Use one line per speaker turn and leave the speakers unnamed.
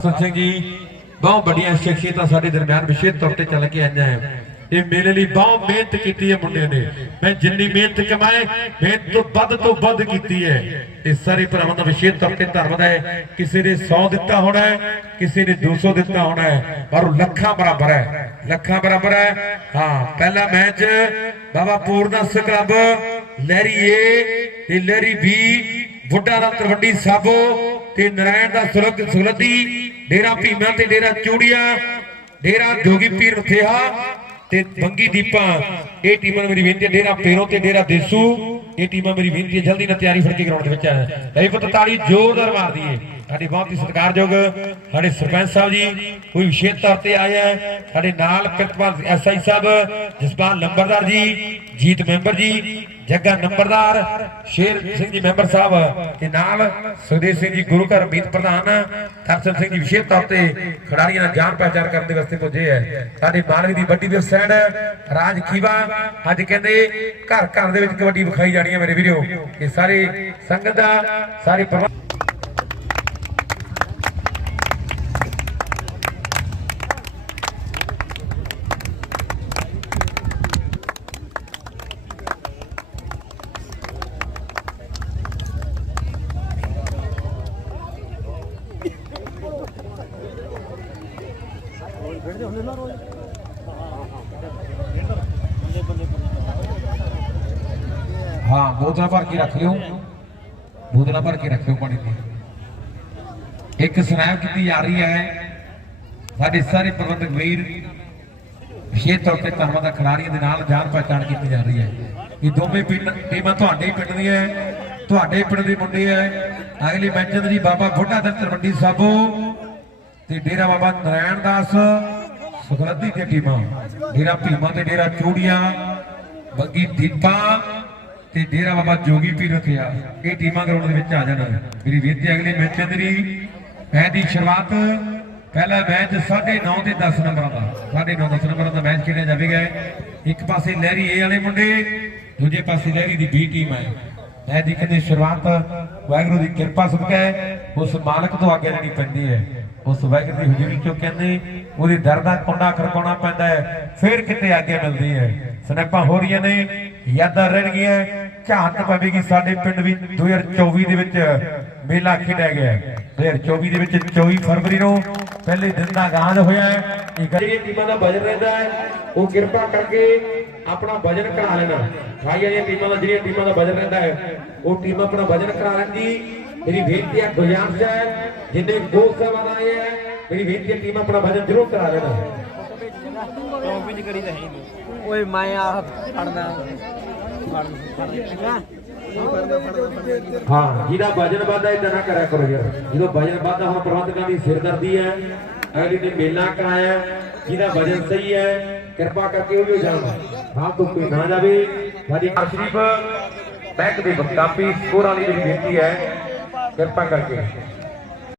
ਸਤ ਸਿੰਘ ਜੀ ਬਹੁਤ ਵੱਡੀਆਂ ਸ਼ਖਸੀਅਤਾਂ ਸਾਡੇ ਦਰਮਿਆਨ ਵਿਸ਼ੇਸ਼ ਤੌਰ ਤੇ ਚੱਲ ਕੇ ਆਈਆਂ ਹੈ। ਇਹ ਮੇਰੇ ਲਈ ਬਹੁਤ ਮਿਹਨਤ ਕੀਤੀ ਹੈ ਮੁੰਡਿਆਂ ਨੇ। ਮੈਂ ਜਿੰਨੀ ਮਿਹਨਤ ਕਮਾਏ, ਮਿਹਨਤ ਤੋਂ ਵੱਧ ਤੋਂ ਵੱਧ ਕੀਤੀ ਹੈ। ਇਹ ਸਾਰੇ ਭਰਾਵਾਂ ਦਾ ਵਿਸ਼ੇਸ਼ ਤੌਰ ਤੇ ਧੰਨਵਾਦ ਹੈ। ਕਿਸੇ ਨੇ 100 ਦਿੱਤਾ ਹੋਣਾ ਹੈ, ਕਿਸੇ ਨੇ 200 ਦਿੱਤਾ ਹੋਣਾ ਹੈ। ਪਰ ਲੱਖਾਂ ਬਰਾਬਰ ਹੈ। ਲੱਖਾਂ ਬਰਾਬਰ ਹੈ। ਹਾਂ, ਪਹਿਲਾ ਮੈਚ ਬਾਬਾ ਪੂਰਨਸ ਕਲੱਬ, ਲਹਿਰੀ ਏ ਤੇ ਲਹਿਰੀ ਬੀ ਬੁੱਢਾ ਦਾ ਤਲਵੰਡੀ ਸਾਬੋ ਤੇ ਨਰਾਇਣ ਦਾ ਸੁਲਗ ਸੁਲਦੀ ਡੇਰਾ ਭੀਮਾ ਤੇ ਡੇਰਾ ਚੂੜੀਆਂ, ਡੇਰਾ ਜੋਗੀ ਪੀਰ ਰਥਿਆ ਤੇ ਬੰਗੀ ਦੀਪਾ। ਇਹ ਟੀਮਾਂ ਨੂੰ ਮੇਰੀ ਬੇਨਤੀ ਹੈ, ਡੇਰਾ ਪੇਰੋ ਤੇ ਡੇਰਾ ਦੇਸੂ। ਇਹ ਟੀਮਾਂ ਮੇਰੀ ਬੇਨਤੀ ਹੈ, ਜਲਦੀ ਨਾਲ ਤਿਆਰੀ ਫੜ ਕੇ ਗਰਾਊਂਡ ਦੇ ਵਿੱਚ ਆਇਆ ਲੈ ਪੁੱਤ ਤਾੜੀ ਜ਼ੋਰਦਾਰ ਮਾਰ ਦਈਏ। ਸਾਡੇ ਬਹੁਤ ਹੀ ਸਤਿਕਾਰਯੋਗ ਸਾਡੇ ਸਰਪੰਚ ਸਾਹਿਬ ਜੀ, ਕੋਈ ਵਿਸ਼ੇਸ਼ ਤੌਰ ਤੇ ਆਏ ਹੈ ਸਾਡੇ ਨਾਲ ਪ੍ਰਿਤਪਾਲ ਐਸਆਈ ਸਾਹਿਬ, ਜਸਪਾਲ ਲੰਬਰਦਾਰ ਜੀ, ਜੀਤ ਮੈਂਬਰ ਜੀ, ਜੱਗਾ ਨੰਬਰਦਾਰ, ਸ਼ੇਰ ਸਿੰਘ ਜੀ ਮੈਂਬਰ ਸਾਹਿਬ ਤੇ ਨਾਲ ਸੁਖਦੇਵ ਸਿੰਘ ਜੀ, ਗੁਰੂ ਘਰ ਮੀਤ ਪ੍ਰਧਾਨ ਤਰਸਮ ਸਿੰਘ ਜੀ ਵਿਸ਼ੇਸ਼ ਤੌਰ ਤੇ ਖਿਡਾਰੀਆਂ ਨਾਲ ਜਾਣ ਪਹਿਚਾਣ ਕਰਨ ਦੇ ਵਾਸਤੇ ਪੁੱਜੇ ਹੈ ਸਾਡੇ ਮਾਲਵੀ ਦੀ ਵੱਡੀ ਵਿਵਸਾਇਣ ਰਾਜ ਖੀਵਾ, ਅੱਜ ਕਹਿੰਦੇ ਘਰ ਘਰ ਦੇ ਵਿੱਚ ਕਬੱਡੀ ਵਿਖਾਈ ਜਾਣੀ ਹੈ ਮੇਰੇ ਵੀਰੋ। ਇਹ ਸਾਰੇ ਸੰਗਤ ਦਾ, ਸਾਰੇ ਪਰਿਵਾਰ ਹਾਂ ਬੋਤਲਾਂ ਭਰ ਕੇ ਰੱਖ ਲਿਓ। ਬੋਤਲਾਂ ਭਰ ਕੇ ਰੱਖਿਓ ਪਾਣੀ ਦੀ। ਇੱਕ ਸਨੈਪ ਕੀਤੀ ਜਾ ਰਹੀ ਹੈ ਸਾਡੇ ਸਾਰੇ ਪ੍ਰਬੰਧਕ ਵੀਰ ਵਿਸ਼ੇਸ਼ ਤੌਰ ਤੇ ਧਰਮਾਂ ਦਾ ਖਿਡਾਰੀਆਂ ਦੇ ਨਾਲ ਜਾਣ ਪਹਿਚਾਣ ਕੀਤੀ ਜਾ ਰਹੀ ਹੈ। ਇਹ ਦੋਵੇਂ ਪਿੰਡ ਟੀਮਾਂ ਤੁਹਾਡੇ ਹੀ ਪਿੰਡ ਦੀਆਂ ਹੈ, ਤੁਹਾਡੇ ਪਿੰਡ ਦੇ ਮੁੰਡੇ ਹੈ। ਅਗਲੀ ਮੈਚ ਦੀ ਬਾਬਾ ਬੁੱਢਾ ਦਲ ਤਲਵੰਡੀ ਸਾਬੋ ਤੇ ਡੇਰਾ ਬਾਬਾ ਨਰਾਇਣ ਦਾਸ ਸੁਖਲੱਦੀ ਦੀਆਂ ਟੀਮਾਂ ਡੇਰਾ ਭੀਮਾ ਤੇ ਡੇਰਾ ਚੂੜੀਆਂ, ਬੱਗੀ ਦੀਪਾ ਤੇ ਡੇਰਾ ਬਾਬਾ ਜੋਗੀ ਪੀਰ ਰਥਿਆ ਇਹ ਟੀਮਾਂ ਗਰਾਊਂਡ ਦੇ ਵਿੱਚ ਆ ਜਾਣ। ਮੇਰੀ ਵੀਰ ਜੀ ਅਗਲੇ ਮੈਚ ਦੀ ਮੈਚ ਦੀ ਸ਼ੁਰੂਆਤ, ਪਹਿਲਾ ਮੈਚ 9:30 ਤੇ 10 ਨੰਬਰਾਂ ਦਾ। 9:30 10 ਨੰਬਰਾਂ ਦਾ ਮੈਚ ਖੇਡਿਆ ਜਾਵੇਗਾ। ਇੱਕ ਪਾਸੇ ਲਹਿਰੀ ਏ ਵਾਲੇ ਮੁੰਡੇ, ਦੂਜੇ ਪਾਸੇ ਲਹਿਰੀ ਦੀ ਬੀ ਟੀਮ ਹੈ। ਮੈਚ ਦੀ ਕਹਿੰਦੇ ਸ਼ੁਰੂਆਤ ਵਾਹਿਗੁਰੂ ਦੀ ਕਿਰਪਾ ਸਦਕਾ ਉਸ ਮਾਲਕ ਤੋਂ ਆਗਿਆ ਲੈਣੀ ਪੈਂਦੀ ਹੈ। ਉਸ ਵਾਹਿਗੁਰੂ ਦੀ ਹਜ਼ੂਰੀ ਚੋਂ ਕਹਿੰਦੇ, ਉਹਦੇ ਦਰ ਦਾ ਕੁੰਡਾ ਖੜਕਾਉਣਾ ਪੈਂਦਾ ਹੈ, ਫਿਰ ਕਿਤੇ ਆਗਿਆ ਮਿਲਦੀ ਹੈ। ਸਨੈਪਾਂ ਹੋ ਰਹੀਆਂ ਨੇ, ਯਾਦਾਂ ਰਹਿਣਗੀਆਂ ਝਾਤ ਪਵੇਗੀ ਸਾਡੇ ਪਿੰਡ ਵੀ 2024 ਦੇ ਵਿੱਚ, ਮੇਲਾ ਖੇਡਿਆ ਗਿਆ 2024 ਦੇ ਵਿੱਚ 24 ਫਰਵਰੀ ਨੂੰ ਪਹਿਲੇ ਦਿਨ ਦਾ ਆਗਾਜ਼ ਹੋਇਆ ਹੈ। ਇਹ ਜਿਹੜੀ ਟੀਮਾਂ ਦਾ ਵਜਨ ਰਹਿੰਦਾ ਹੈ, ਉਹ ਕਿਰਪਾ ਕਰਕੇ ਆਪਣਾ ਵਜਨ ਕਰਾ ਲੈਣਾ। ਭਾਈਆਂ ਦੀਆਂ ਟੀਮਾਂ ਦਾ ਜਿਹੜੀਆਂ ਟੀਮਾਂ ਦਾ ਵਜਨ ਰਹਿੰਦਾ ਹੈ, ਉਹ ਟੀਮ ਆਪਣਾ ਵਜਨ ਕਰਾ ਲੈਂਦੀ। ਮੇਰੀ ਬੇਨਤੀ ਹੈ ਗੁਜ਼ਾਰਿਸ਼ ਹੈ ਜਿੰਨੇ ਦੋਸਤ ਸਾਹਿਬਾਨ ਆਏ ਹੈ ਮੇਰੀ ਬੇਨਤੀ ਹੈ ਟੀਮਾਂ ਆਪਣਾ ਵਜਨ ਜ਼ਰੂਰ ਕਰਾ ਲੈਣਾ।
ਟੌਪ ਵਿੱਚ ਕਰੀ ਤਾਂ ਹੈ ਓਏ ਮੈਂ ਆਹ ਫੜਦਾ। ਫੜ ਫੜ ਚੰਗਾ ਇਹ ਫੜਦਾ ਫੜਦਾ ਫੜਦਾ
ਹਾਂ ਜਿਹਦਾ ਵਜਨ ਵਾਧਾ ਇਦਾਂ ਨਾ ਕਰਿਆ ਕਰੋ ਯਾਰ। ਜਦੋਂ ਵਜਨ ਵਾਧਾ ਹੁਣ ਪ੍ਰਬੰਧਕਾਂ ਦੀ ਸਿਰਦਰਦੀ ਹੈ ਅਗਲੀ ਨੇ ਮੇਲਾ ਕਰਾਇਆ ਜਿਹਦਾ ਵਜਨ ਸਹੀ ਹੈ ਕਿਰਪਾ ਕਰਕੇ ਉਹ ਵੀ ਜਾਣਾ। ਹਾਂ ਤੋਂ ਕੋਈ ਨਾ ਜਾਵੇ। ਸਾਡੀ ਅਸ਼ਰੀਫ ਬੈਂਕ ਦੇ ਕਾਪੀ ਸਕੋਰ ਮੇਰੀ ਬੇਨਤੀ ਹੈ ਕਿਰਪਾ ਕਰਕੇ